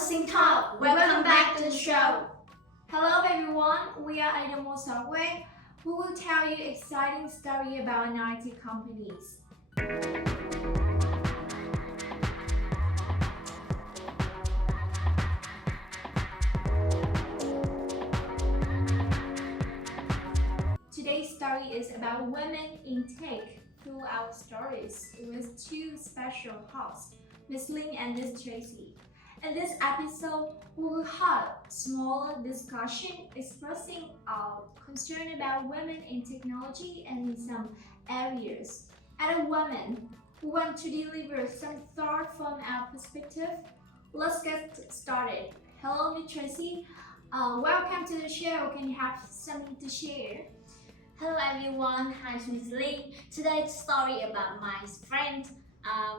Outsourcing Talk. Welcome back to the show. Hello everyone, we are Animal Software, who will tell you exciting story about IT companies. Today's story is about women in tech through our stories with two special hosts, Miss Ling and Miss Tracy. In this episode, we will have a small discussion expressing our concern about women in technology and in some areas. And a woman who want to deliver some thought from our perspective. Let's get started. Hello, Miss Tracy. Welcome to the show. Can you have something to share? Hello everyone, hi Miss Ling. Today's story about my friend.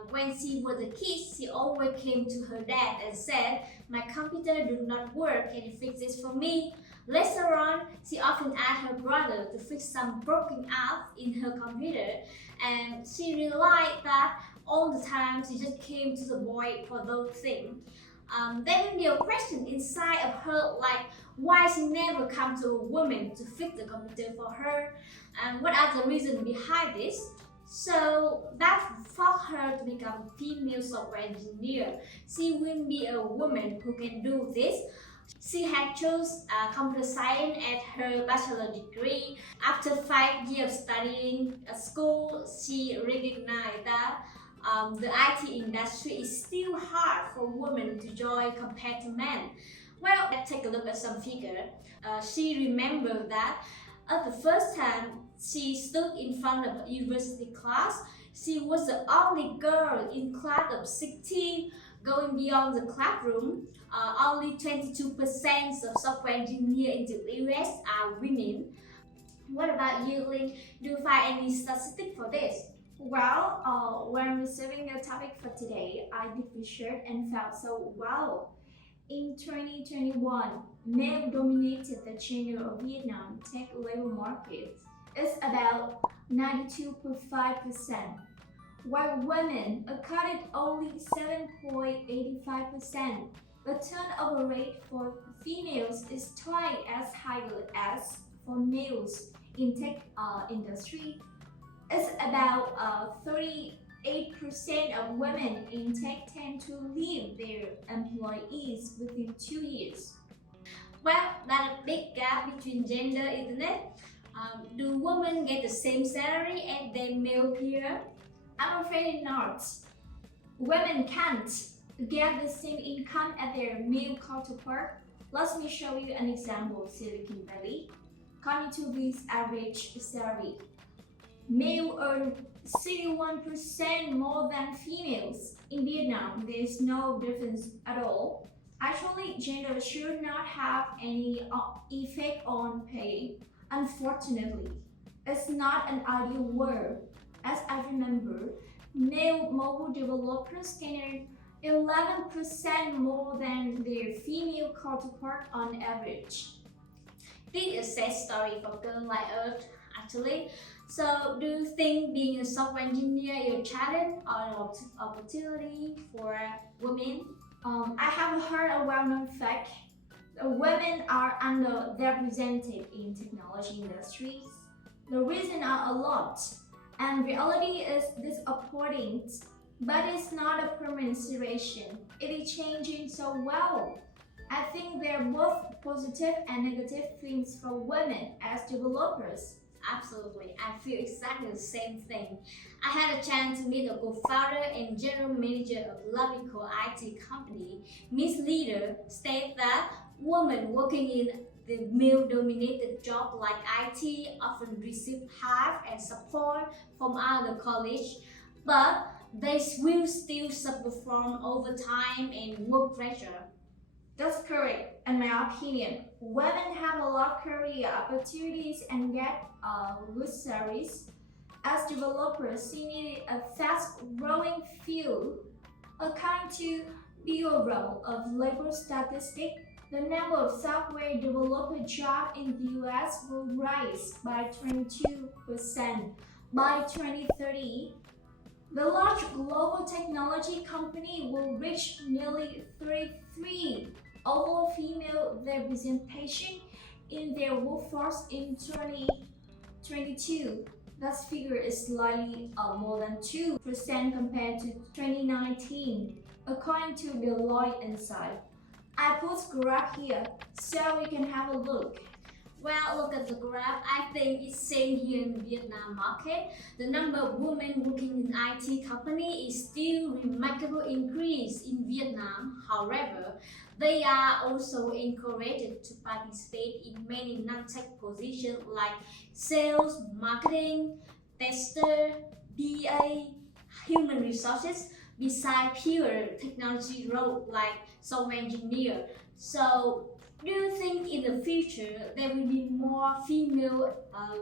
When she was a kid, she always came to her dad and said, "My computer do not work, can you fix this for me?" Later on, she often asked her brother to fix some broken apps in her computer, and she realized that all the time she just came to the boy for those things. There will be a question inside of her like why she never come to a woman to fix the computer for her, and what are the reasons behind this. So that forced her to become a female software engineer. She will be a woman who can do this. She had chosen computer science at her bachelor degree. After 5 years studying at school, she recognized that the IT industry is still hard for women to join compared to men. Well, let's take a look at some figures. She remembered that at the first time she stood in front of a university class, she was the only girl in class of 16. Going beyond the classroom, only 22% of software engineers in the US are women. What about you, Ling? Do you find any statistics for this? Well, when receiving the topic for today, I did research and felt so wow. In 2021, male dominated the gender of Vietnam tech labor market. It's about 92.5%, while women accounted only 7.85%. The turnover rate for females is twice as high as for males in tech industry. It's about 38% of women in tech tend to leave their employees within 2 years. Well, that's a big gap between gender, isn't it? Do women get the same salary as their male peer? I'm afraid not. Women can't get the same income as their male counterpart. Let me show you an example of Silicon Valley. According to this average salary, male earn 61% more than females. In Vietnam, there is no difference at all. Actually, gender should not have any effect on pay. Unfortunately, it's not an ideal world. As I remember, male mobile developers can earn 11% more than their female counterpart on average. This is a sad story for girls like us, actually. So, do you think being a software engineer is a challenge or an opportunity for women? I have heard a well-known fact. Women are underrepresented in technology industries. The reasons are a lot, and reality is disappointing. But it's not a permanent situation. It is changing so well. I think there are both positive and negative things for women as developers. Absolutely, I feel exactly the same thing. I had a chance to meet a co-founder and general manager of Lavico IT company. Miss Leader stated that women working in the male-dominated job like IT often receive help and support from other colleagues, but they will still suffer from overtime and work pressure. That's correct. In my opinion, women have a lot of career opportunities and get good salaries. As developers, she needed a fast-growing field. According to Bureau of Labor Statistics, the number of software developer jobs in the US will rise by 22% by 2030. The large global technology company will reach nearly 33 3. Overall female representation in their workforce in 2022. That figure is slightly more than 2% compared to 2019, according to Deloitte Insight. I put graph here so we can have a look. Well, look at the graph. I think it's same here in Vietnam market. The number of women working in IT company is still remarkable increase in Vietnam. However, they are also encouraged to participate in many non-tech positions like sales, marketing, tester, BA, human resources, beside pure technology role like software engineer. So do you think in the future there will be more female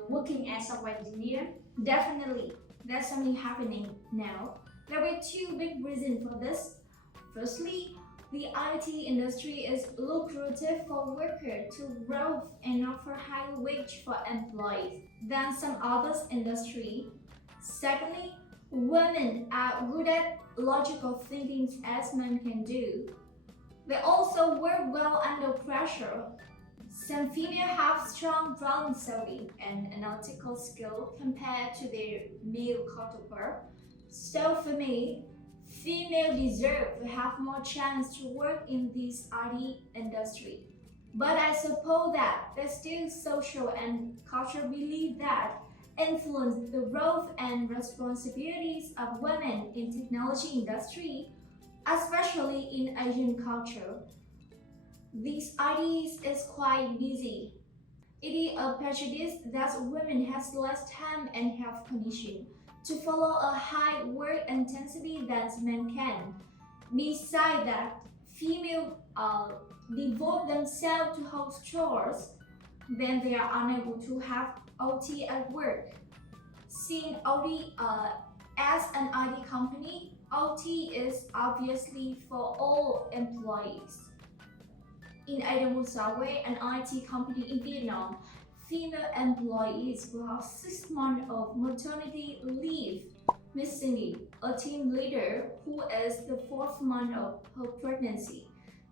working as software engineer? Definitely, there's something happening now. There were two big reasons for this. Firstly, the IT industry is lucrative for workers to grow and offer higher wage for employees than some other industry. Secondly, women are good at logical thinking as men can do. They also work well under pressure. Some females have strong problem-solving and analytical skill compared to their male counterpart. So for me, females deserve to have more chance to work in this IT industry. But I suppose that there's still social and cultural belief that influence the roles and responsibilities of women in technology industry, especially in Asian culture. These ideas is quite busy. It is a prejudice that women has less time and health condition to follow a high work intensity than men can. Besides that, females devote themselves to house chores, then they are unable to have OT at work. Seeing OT as an IT company, OT is obviously for all employees. In Adamo Software, an IT company in Vietnam, female employees will have 6 months of maternity leave. Miss Cindy, a team leader who is the 4th month of her pregnancy,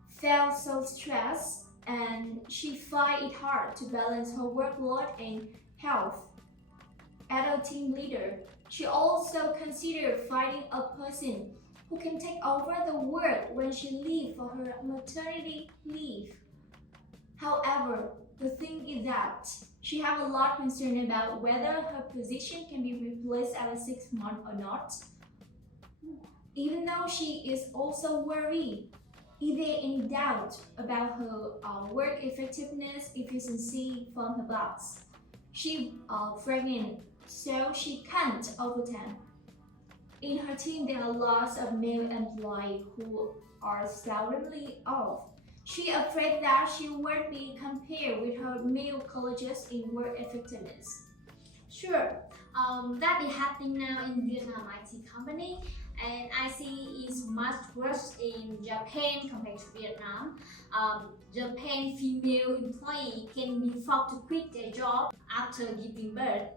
felt so stressed and she find it hard to balance her workload and health. As a team leader, she also considered finding a person who can take over the work when she leaves for her maternity leave. However, the thing is that she has a lot of concern about whether her position can be replaced after 6 months or not. Even though she is also worried, either in doubt about her work effectiveness, efficiency from her boss. She pregnant, so she can't overtime. In her team, there are lots of male employees who are seldomly off. She afraid that she won't be compared with her male colleagues in work effectiveness. Sure, that is happening now in Vietnam IT company, and I see it's much worse in Japan compared to Vietnam. Japan female employee can be forced to quit their job after giving birth.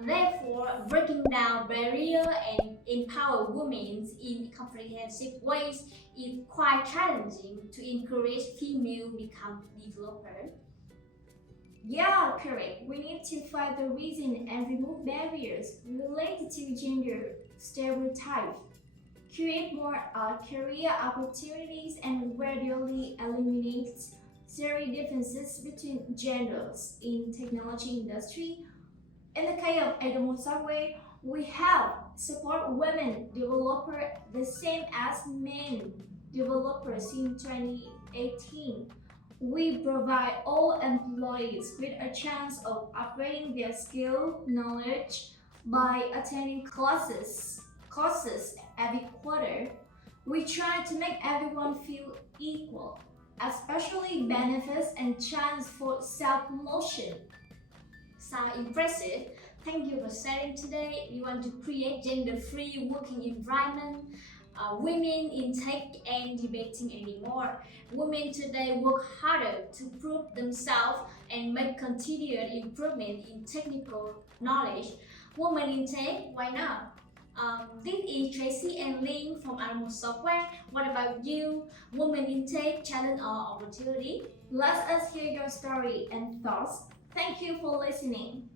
Therefore, breaking down barrier and empower women in comprehensive ways is quite challenging to encourage female become developer. Yeah, correct. We need to find the reason and remove barriers related to gender stereotype, create more career opportunities, and gradually eliminate salary differences between genders in technology industry. In the case of Adamo Software, we have support women developers the same as men developers in 2018. We provide all employees with a chance of upgrading their skill knowledge by attending courses every quarter. We try to make everyone feel equal, especially benefits and chance for self-promotion. Sound impressive? Thank you for sharing today. We want to create gender-free working environment. Women in tech and debating anymore. Women today work harder to prove themselves and make continued improvement in technical knowledge. Women in tech, why not? This is Tracy and Ling from Animal Software. What about you? Women in tech, challenge or opportunity? Let us hear your story and thoughts. Thank you for listening.